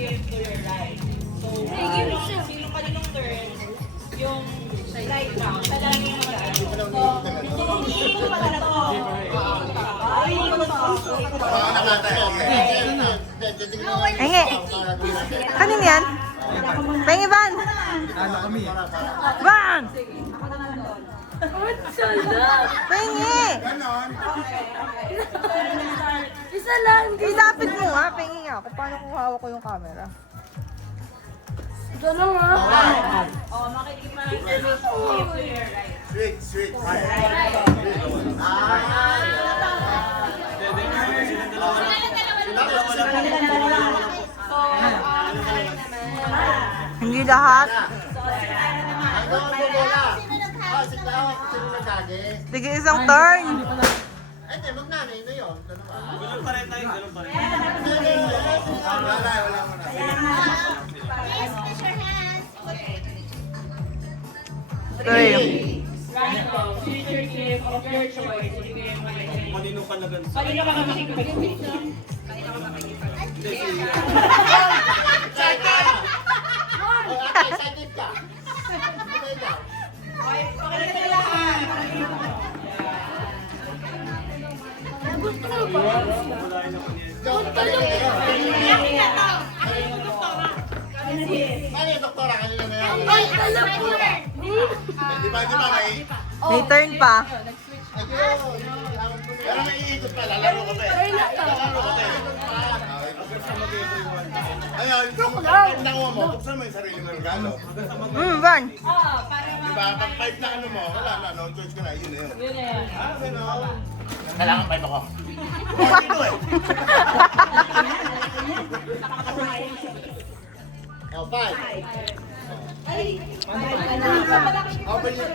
shift to your right. So, sino kaninong turn, yung right now, siya lang yung mag-ano. So, iikot pa na to. Iikot to. Pengi. Kanin yan? Pengi, Van. Van! Pengi! Isa lang. Ilapit mo nga, pengi nga. Kung paano kung hawak ko yung camera. Ganun nga. Oh, makikita yung shift to your right. Sweet. Hindi lahat. Sige, isang turn. Hindi, magnanay na yun. Ganun pa rin tayo, ganun pa rin. Wala mo na. Okay. Right now, future shift of your choice. Ibigay mo kayo. Kanino ka nagan? Kanino ka makikipag? Excited ka? Okay, pakilala ka lahat. Ano yung doktora? Kanina na yan. Di ba may... May turn pa. Pero may iikot pa. Lalaro ko pa eh. Ayun, kung nakuha mo, buksan mo yung sarili mo regalo. Van. Di ba? Pag 5 na ano mo, wala na. No choice ka na. Yun na yun. Yun na yan. Kailangan 5 ako. Dito eh. Oh, 5. Open yun.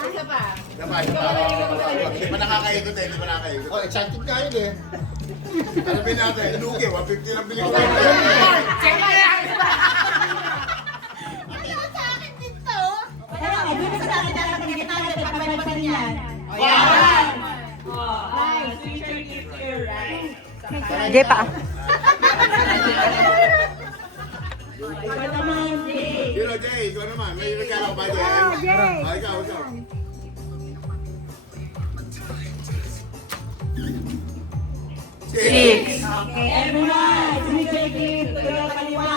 Isa pa. Hindi pa nakakaikot eh, hindi pa nakakaikot. Oh, excited ka yun eh. Alabin natin, inugi, 150 lang bilis tayo. Future shift to your right. Jay pa. Ikaw naman, Jay. Hero Jay, ikaw naman, may regalo ka ba Jay? Oh, ikaw. Six. Okay, everyone. Future shift to your kaliwa.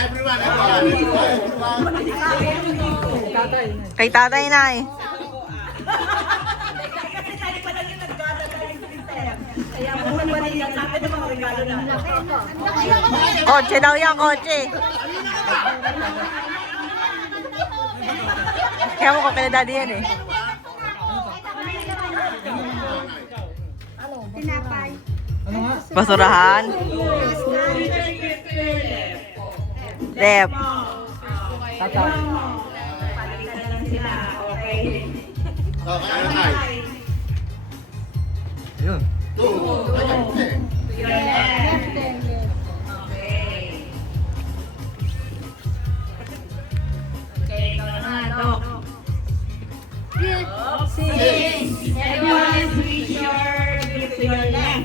Everyone. Kay tatay na eh. Kaya buwan-buwan yan sa atin ang mga regalo na. Kotse daw yan, kotse. Kaya mo ko kay daddy yan eh. Tinapay. Basurahan. Future shift to your left. Left. Palitan na lang sila. Okay. Oh, kaya tayo. Ayun. 2. To your left. Okay. Okay, ikaw naman, Doc. Six. Everyone, switch your grip to your left.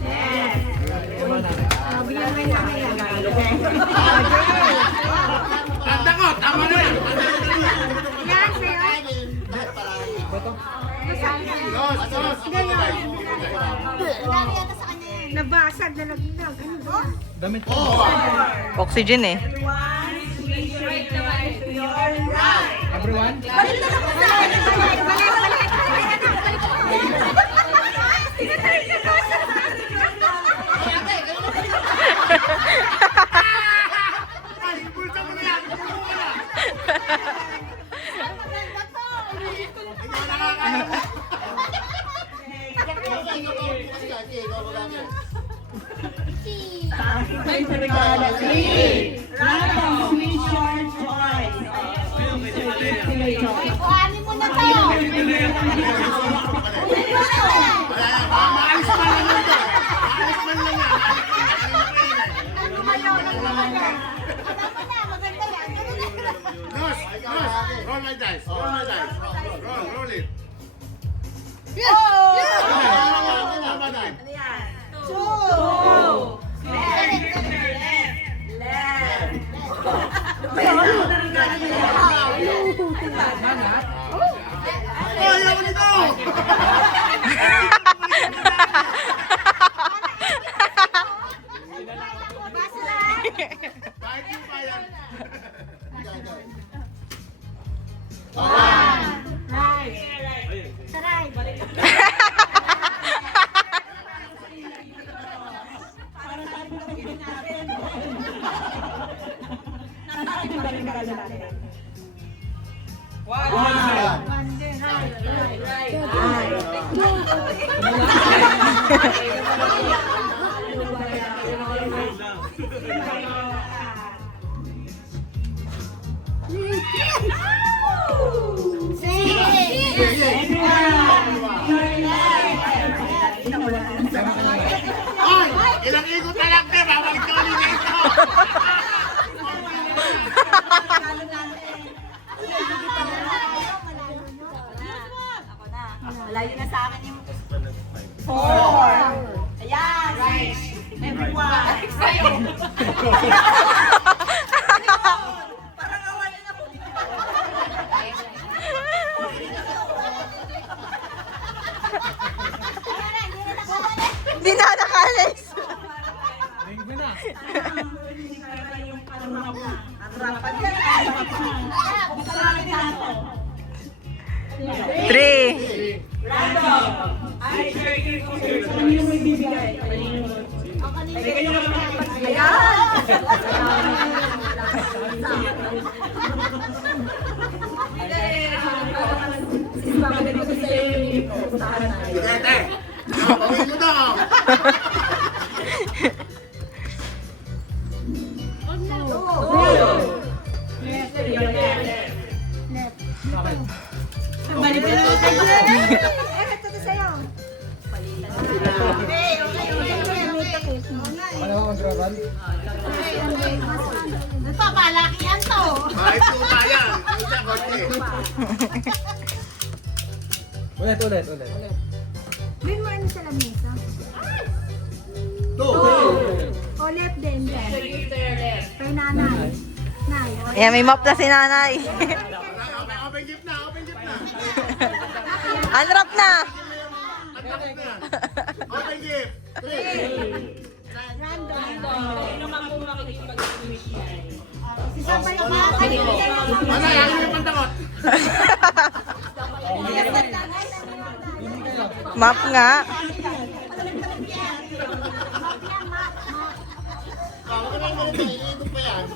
Left. Tanda ko, tama na yan. Nabasag na naglag. Ano ba? Damit ko. Oxygen eh. Everyone, switch your grip to your right. Everyone? Time for regalo. Three. Random, switch your choice. Kuhanin mo na to. Maalis pa lang yun. Maalis man lang yan. Roll my dice. Roll it. Oh! Tama na. Ay! Ilang ikot na lang, te! Babalik ka ulit dito! Malayo na sa akin yung 4. Ayan. Right. Everyone. Sa'yo. Parang awan na po. Hindi na nakalis. Three. Te! Napawin mo na! Nagpapalakihan to. Kahit po kaya! Yung siya, konti. Ulit. Win mo ano sa lamesa. Two! O left din. Kay nanay. Nay. Ayan, may map na si nanay. Open gift na! Open gift na! Unwrap na. Ang takot na! Open gift! 3! Si Sabay yung mga Ano? Lagi mo yung pantakot! Map nga. Baka ka naman ganito, iniikot pa yan.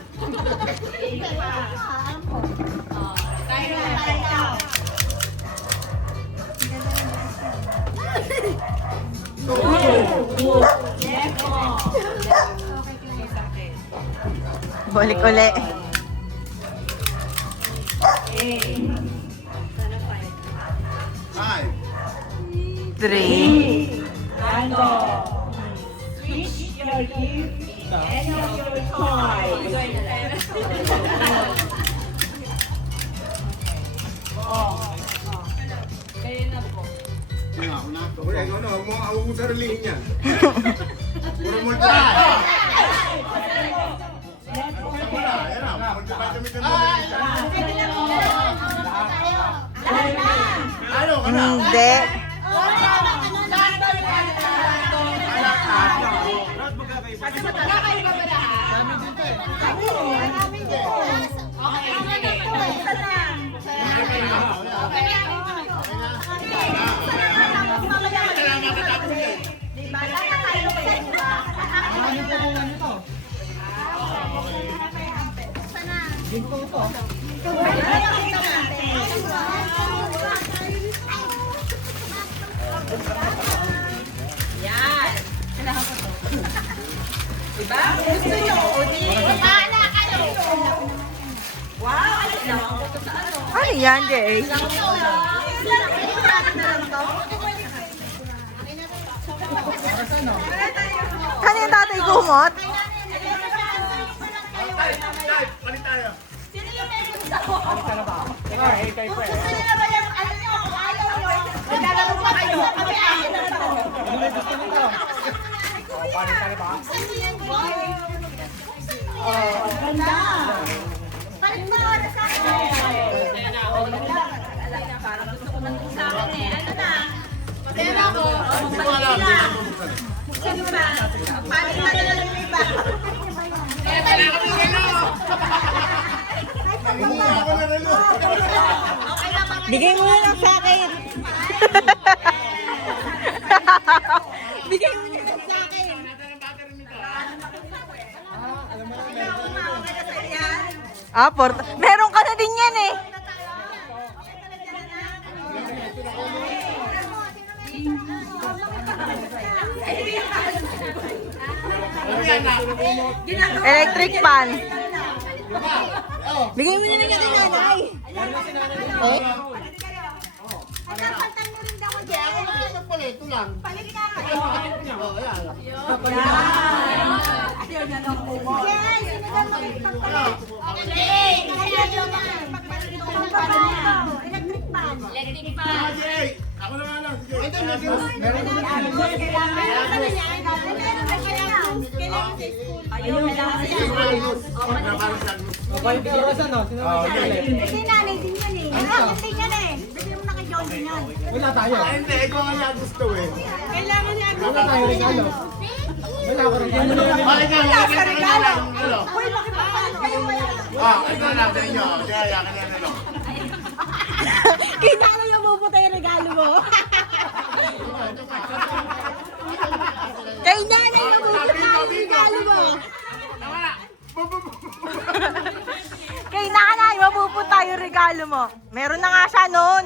Balik uli. Five! Three. Ako na. Wala, ikaw na. Huwag mo sarilihin yan. Puro multiply. Wala, yan na. Multiply kami ng Ano ka na? Hindi. Ano yan, Jay? Ano yung tatay kumot? Palit tayo. Hindi ko alam. Nanguha ako na relo. Bigay mo na lang sa akin. Bigay mo na lang sa akin. Ah, meron yan eh. Electric fan. Bigay mo na lang kay nanay. Eh? At napantay mo rin daw ako dyan. Ito lang. Palit ka nga. Oh, yan. Yes, sino daw magpagpalit? Okay, kaya naman. Electric pan. Ah, Jay! Ako na nga lang. Sige. Meron naman. Kasi nanay din yan eh. Kasi yan eh. Bigyan mo na kay John din yan. Wala tayo. Ah, hindi, ikaw ang yung gusto eh. Wala tayo regalo. Wala ko regalo. Bakit ka lang? Regalo. Uy, makipagpalit kayo kaya. Ah, ito lang sa inyo. Kaya ka na lang. Kita na yung pupunta yung regalo mo. Kay nanay na Regalo mo. Kay nanay, mapupunta yung regalo mo. Meron na nga siya noon.